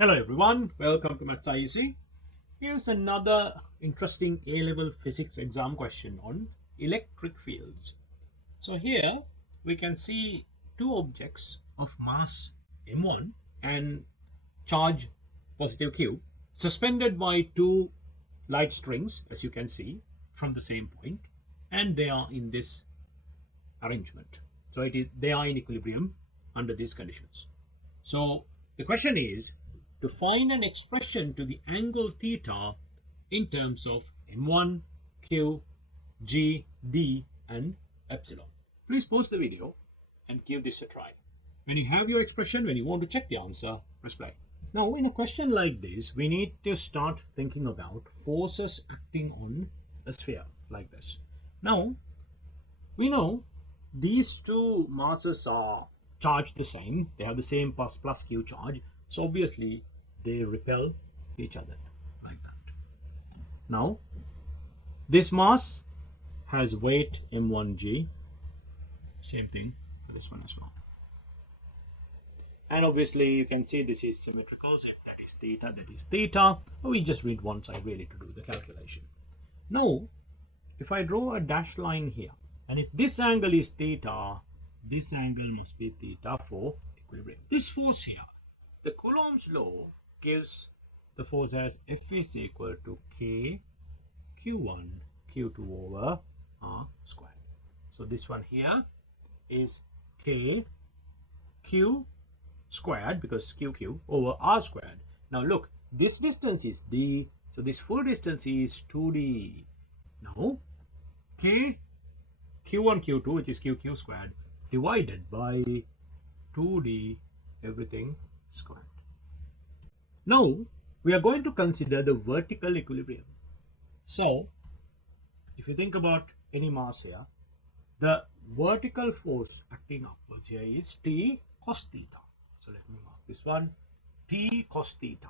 Hello everyone, welcome to mathsciedu. Here's another interesting A-level physics exam question on electric fields. So here we can see two objects of mass m1 and charge positive q suspended by two light strings, as you can see, from the same point, and they are in this arrangement. So they are in equilibrium under these conditions. So the question is to find an expression to the angle theta in terms of m1, q, g, d and epsilon. Please pause the video and give this a try. When you have your expression, when you want to check the answer, press play. Now in a question like this, we need to start thinking about forces acting on a sphere like this. Now we know these two masses are charged the same. They have the same plus q charge. So obviously they repel each other like that. Now this mass has weight m1g. Same thing for this one as well. And obviously you can see this is symmetrical. So if that is theta, that is theta. We just read one side really to do the calculation. Now if I draw a dashed line here, and if this angle is theta, this angle must be theta for equilibrium. This force here, the Coulomb's law gives the force as F is equal to K Q1 Q2 over R squared. So this one here is K Q squared, because QQ, over R squared. Now look, this distance is D, so this full distance is 2D. Now K Q1 Q2, which is QQ squared, divided by 2D everything squared. Now we are going to consider the vertical equilibrium. So if you think about any mass here, the vertical force acting upwards here is T cos theta. So let me mark this one, T cos theta.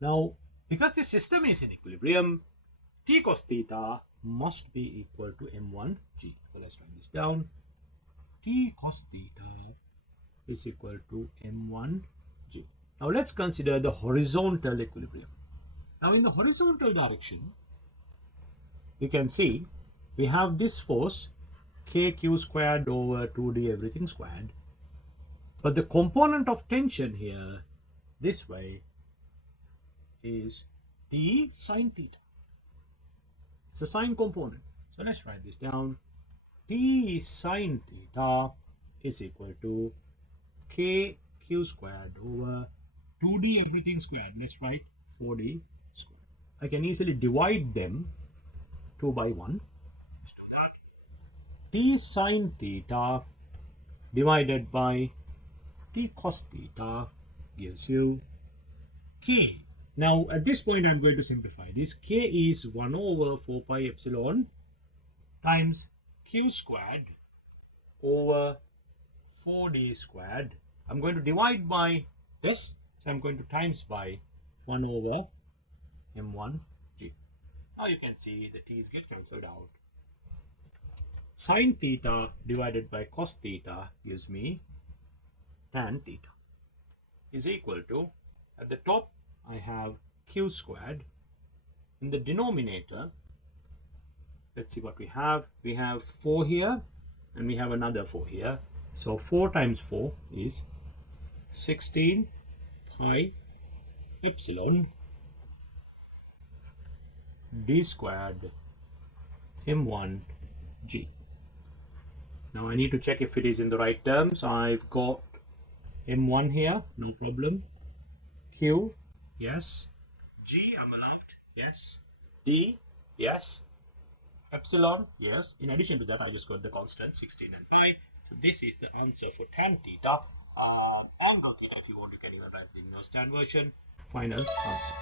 Now because the system is in equilibrium, T cos theta must be equal to m1g. So let's write this down. T cos theta is equal to m1g. Now let's consider the horizontal equilibrium. Now in the horizontal direction, you can see we have this force kq squared over 2d everything squared. But the component of tension here, this way, is T sine theta. It's a sine component. So let's write this down. T sine theta is equal to kq squared over 2d everything squared. Let's write 4d squared. I can easily divide them 2 by 1. Let's do that. T sine theta divided by T cos theta gives you K. Now at this point I'm going to simplify this. K is 1 over 4 pi epsilon times q squared over 4d squared. I'm going to divide by this, so I'm going to times by 1 over m1g. Now you can see the t's get cancelled out. Sine theta divided by cos theta gives me tan theta is equal to, at the top I have q squared. In the denominator, let's see what we have. We have 4 here and we have another 4 here. So 4 times 4 is 16 pi epsilon d squared m1g. Now I need to check if it is in the right terms. I've got m1 here, no problem. Q, yes. G, I'm allowed, yes. D, yes. Epsilon, yes. In addition to that, I just got the constant 16 and pi. So this is the answer for tan theta. Angle theta, if you want to get in the right English version. Final answer.